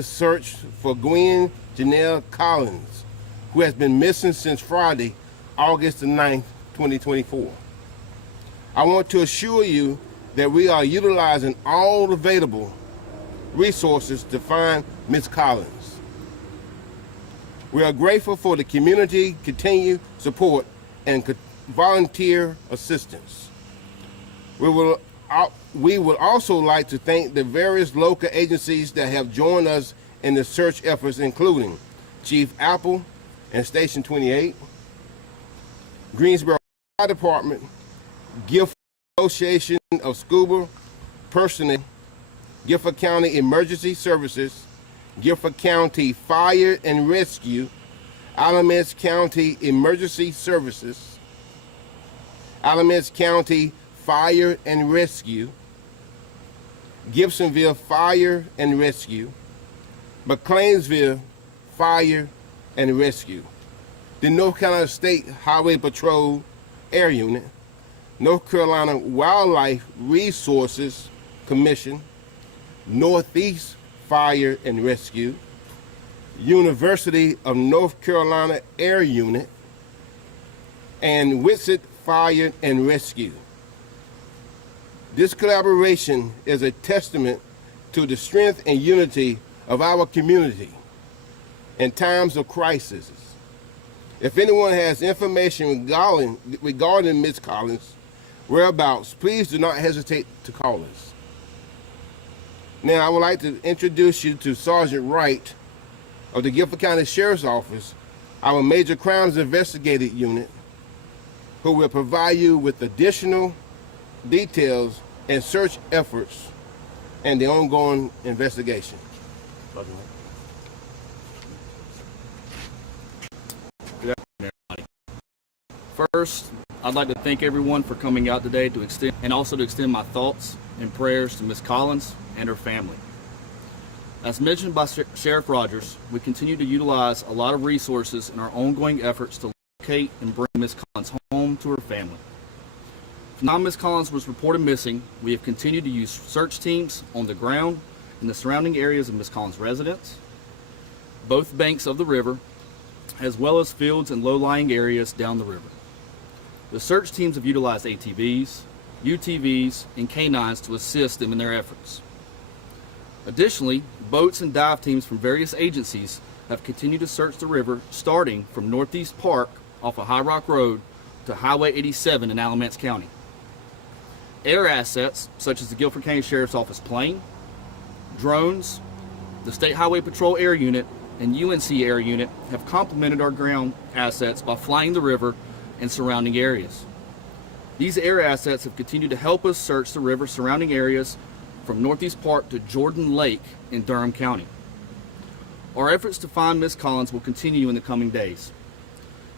ongoing search for Gwen Collins, who has been missing since Friday, August the 9th, 2024. I want to assure you that we are utilizing all available resources to find Ms. Collins. We are grateful for the community continued support and volunteer assistance. We would also like to thank the various local agencies that have joined us in the search efforts, including Chief Apple and Station 28, Greensboro Fire Department, Guilford Association of Scuba Personnel, Guilford County Emergency Services, Guilford County Fire and Rescue, Alamance County Emergency Services, Alamance County Fire and Rescue, Gibsonville Fire and Rescue, McLeansville Fire and Rescue, the North Carolina State Highway Patrol Air Unit, North Carolina Wildlife Resources Commission, Northeast Fire and Rescue, University of North Carolina Air Unit, and Whitsett Fire and Rescue. This collaboration is a testament to the strength and unity of our community in times of crisis. If anyone has information regarding Ms. Collins' whereabouts, please do not hesitate to call us. Now, I would like to introduce you to Sergeant Wright of the Guilford County Sheriff's Office, our Major Crimes Investigated Unit, who will provide you with additional details and search efforts and the ongoing investigation. Good afternoon, everybody. First, I'd like to thank everyone for coming out today to extend my thoughts and prayers to Ms. Collins and her family. As mentioned by Sheriff Rogers, we continue to utilize a lot of resources in our ongoing efforts to locate and bring Ms. Collins home to her family. From the time Ms. Collins was reported missing, we have continued to use search teams on the ground in the surrounding areas of Ms. Collins' residence, both banks of the river, as well as fields and low-lying areas down the river. The search teams have utilized ATVs, UTVs, and canines to assist them in their efforts. Additionally, boats and dive teams from various agencies have continued to search the river, starting from Northeast Park off of High Rock Road to Highway 87 in Alamance County. Air assets, such as the Guilford County Sheriff's Office plane, drones, the State Highway Patrol Air Unit, and UNC Air Unit have complemented our ground assets by flying the river and surrounding areas. These air assets have continued to help us search the river surrounding areas from Northeast Park to Jordan Lake in Durham County. Our efforts to find Ms. Collins will continue in the coming days.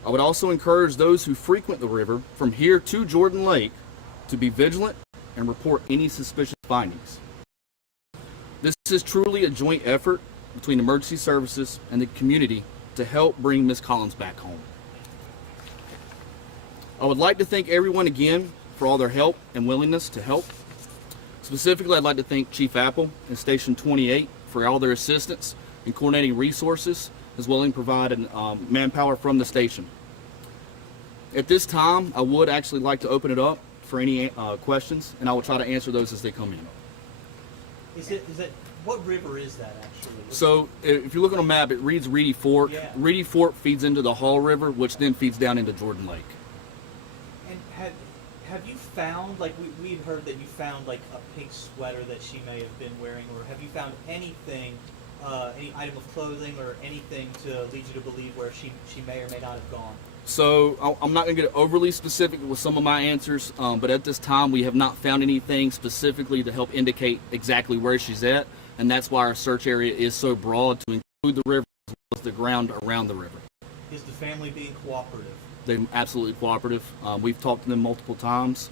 I would also encourage those who frequent the river from here to Jordan Lake to be vigilant and report any suspicious findings. This is truly a joint effort between emergency services and the community to help bring Ms. Collins back home. I would like to thank everyone again for all their help and willingness to help. Specifically, I'd like to thank Chief Apple and Station 28 for all their assistance in coordinating resources, as well as providing manpower from the station. At this time, I would actually like to open it up for any questions, and I will try to answer those as they come in. What river is that actually? So if you look on a map, it reads Reedy Fork. Yeah. Reedy Fork feeds into the Hall River, which then feeds down into Jordan Lake. And have you found, like we had heard that you found like a pink sweater that she may have been wearing, or have you found anything, any item of clothing or anything to lead you to believe where she may or may not have gone? So I'm not going to get overly specific with some of my answers, but at this time we have not found anything specifically to help indicate exactly where she's at, and that's why our search area is so broad to include the river as well as the ground around the river. Is the family being cooperative? They're absolutely cooperative. We've talked to them multiple times.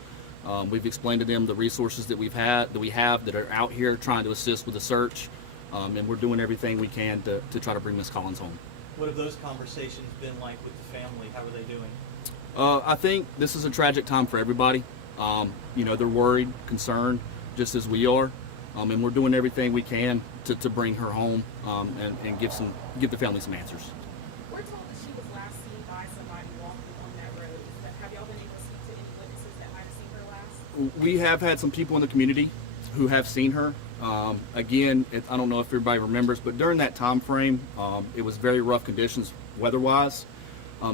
We've explained to them the resources that we have that are out here trying to assist with the search, and we're doing everything we can to try to bring Ms. Collins home. What have those conversations been like with the family? How are they doing? I think this is a tragic time for everybody. They're worried, concerned, just as we are. and we're doing everything we can to bring her home and give the family some answers. We're told that she was last seen by somebody walking on that road. Have y'all been able to speak to any witnesses that might have seen her last? We have had some people in the community who have seen her. Again, I don't know if everybody remembers, but during that time frame, it was very rough conditions weather-wise.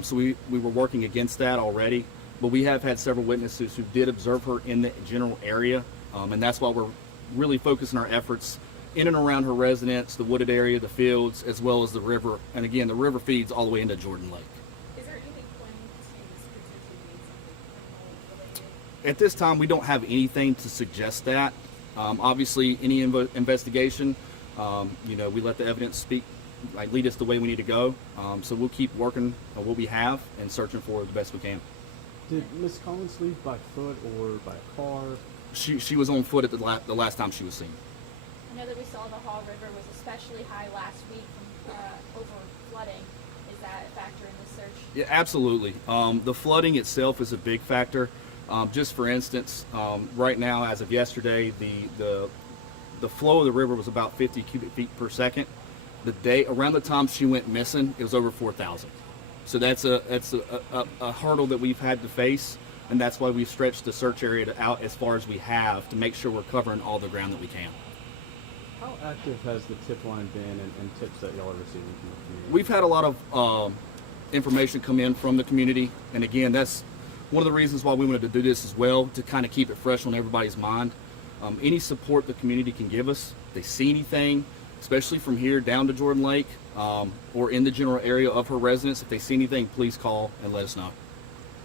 So we were working against that already. But we have had several witnesses who did observe her in the general area, and that's why we're really focusing our efforts in and around her residence, the wooded area, the fields, as well as the river. And again, the river feeds all the way into Jordan Lake. Is there anything pointing to this potentially being something criminal related? At this time, we don't have anything to suggest that. Obviously, any investigation, we let the evidence speak, lead us the way we need to go. So we'll keep working on what we have and searching for the best we can. Did Miss Collins leave by foot or by car? She was on foot at the last time she was seen. I know that we saw the Haw River was especially high last week from over flooding. Is that a factor in the search? Yeah, absolutely. The flooding itself is a big factor. Just for instance, right now, as of yesterday, the flow of the river was about 50 cubic feet per second. Around the time she went missing, it was over 4,000. So that's a hurdle that we've had to face, and that's why we've stretched the search area out as far as we have to make sure we're covering all the ground that we can. How active has the tip line been and tips that y'all are receiving from the community? We've had a lot of information come in from the community, and again, that's one of the reasons why we wanted to do this as well, to kind of keep it fresh on everybody's mind. Any support the community can give us, if they see anything, especially from here down to Jordan Lake, or in the general area of her residence, if they see anything, please call and let us know.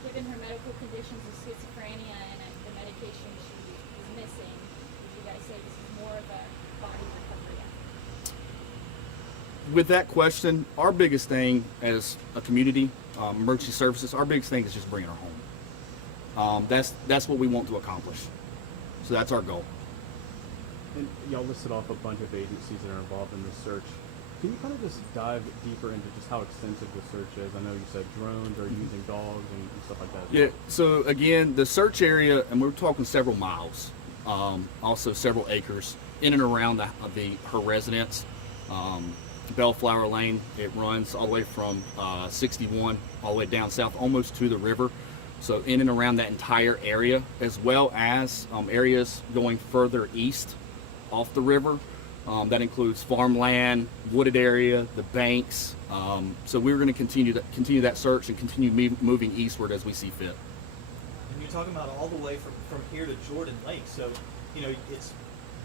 Given her medical conditions of schizophrenia and the medication she is missing, would you guys say this is more of a body recovery effort? With that question, our biggest thing as a community, emergency services, our biggest thing is just bringing her home. That's what we want to accomplish. So that's our goal. And y'all listed off a bunch of agencies that are involved in this search. Can you kind of just dive deeper into just how extensive the search is? I know you said drones are using dogs and stuff like that. Yeah, so again, the search area, and we're talking several miles, also several acres in and around her residence. Bellflower Lane, it runs all the way from 61 all the way down south, almost to the river. So in and around that entire area, as well as areas going further east off the river. That includes farmland, wooded area, the banks. So we're going to continue that search and continue moving eastward as we see fit. And you're talking about all the way from here to Jordan Lake, so it's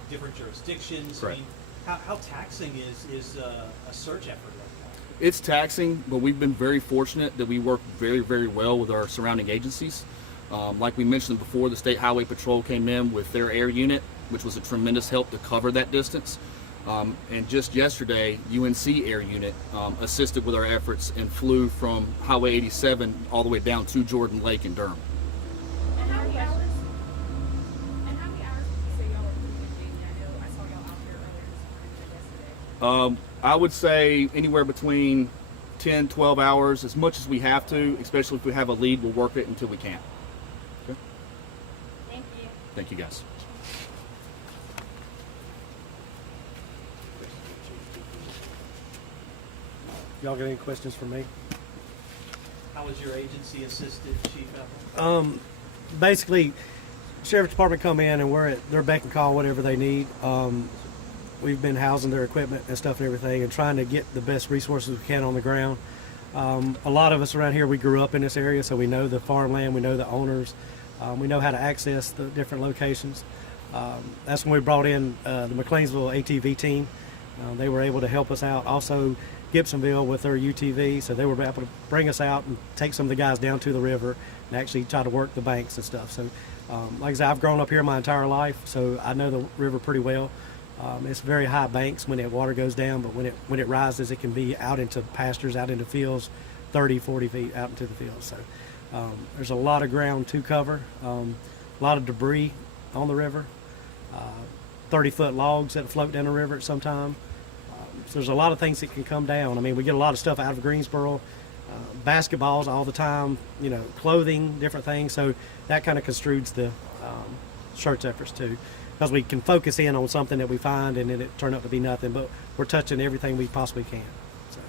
different jurisdictions. Correct. I mean, how taxing is a search effort like that? It's taxing, but we've been very fortunate that we work very, very well with our surrounding agencies. Like we mentioned before, the State Highway Patrol came in with their air unit, which was a tremendous help to cover that distance. And just yesterday, UNC Air Unit assisted with our efforts and flew from Highway 87 all the way down to Jordan Lake in Durham. And how many hours? And how many hours would you say y'all were communicating? I know I saw y'all out there earlier this morning and yesterday. I would say anywhere between 10, 12 hours, as much as we have to, especially if we have a lead, we'll work it until we can. Okay? Thank you. Thank you, guys. Y'all got any questions for me? How has your agency assisted, Chief Ethel? Basically, Sheriff's Department come in and we're at their beck and call whatever they need. We've been housing their equipment and stuff and everything and trying to get the best resources we can on the ground. A lot of us around here, we grew up in this area, so we know the farmland, we know the owners, we know how to access the different locations. That's when we brought in the McLeansville ATV team. They were able to help us out. Also, Gibsonville with their UTV, so they were able to bring us out and take some of the guys down to the river and actually try to work the banks and stuff. So, like I said, I've grown up here my entire life, so I know the river pretty well. It's very high banks when the water goes down, but when it rises, it can be out into pastures, out into fields, 30, 40 feet out into the fields. So there's a lot of ground to cover, a lot of debris on the river, 30-foot logs that float down the river at some time. So there's a lot of things that can come down. I mean, we get a lot of stuff out of Greensboro, basketballs all the time, clothing, different things. So that kind of construes the search efforts too. because we can focus in on something that we find and then it turned out to be nothing. But we're touching everything we possibly can. So.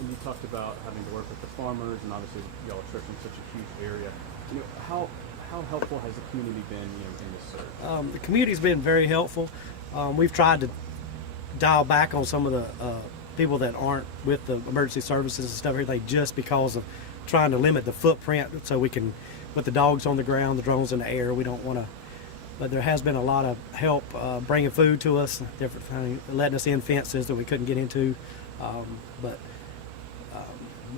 And you talked about having to work with the farmers, and obviously y'all are searching such a huge area. You know, how helpful has the community been, in this search? The community's been very helpful. We've tried to dial back on some of the people that aren't with the emergency services and stuff, everything, just because of trying to limit the footprint, so we can, with the dogs on the ground, the drones in the air, we don't want to. But there has been a lot of help bringing food to us, different things, letting us in fences that we couldn't get into.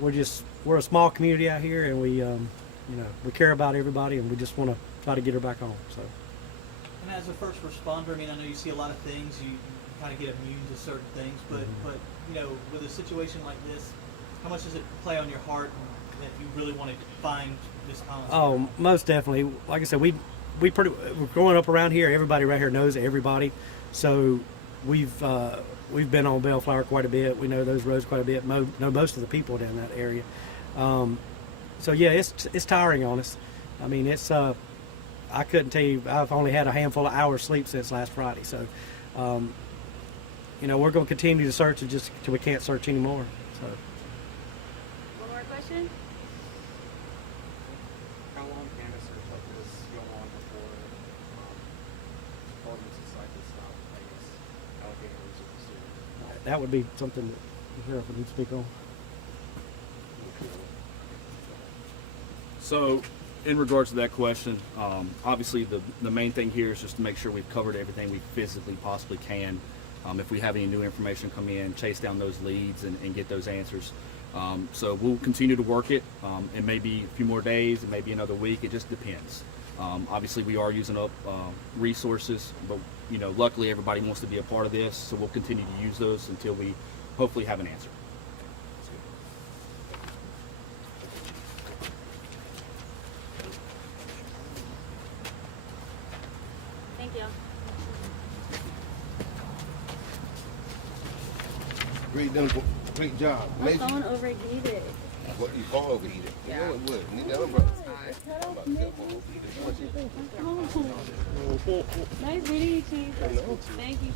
We're a small community out here, and we care about everybody, and we just want to try to get her back home. So. And as a first responder, I mean, I know you see a lot of things, you kind of get immune to certain things, but with a situation like this, how much does it play on your heart if you really want to find Miss Collins? Oh, most definitely. Like I said, we're growing up around here. Everybody right here knows everybody, so we've been on Bellflower quite a bit. We know those roads quite a bit. Know most of the people down that area. So yeah, it's tiring on us. I mean, it's I couldn't tell you. I've only had a handful of hours sleep since last Friday. So we're going to continue to search just till we can't search anymore. So. One more question? How long can a search like this go on before ordinances like this stop, I guess, allocating resources to it? That would be something that the sheriff would need to speak on. So, in regards to that question, obviously the main thing here is just to make sure we've covered everything we physically possibly can. If we have any new information come in, chase down those leads and get those answers. So we'll continue to work it. It may be a few more days, it may be another week. It just depends. Obviously, we are using up resources, but luckily everybody wants to be a part of this, so we'll continue to use those until we hopefully have an answer. Thank you. Great job. My Amazing. phone overheated. What, your phone overheated? You know it would. Need that umbrella. Nice meeting you, Chief. Thank you.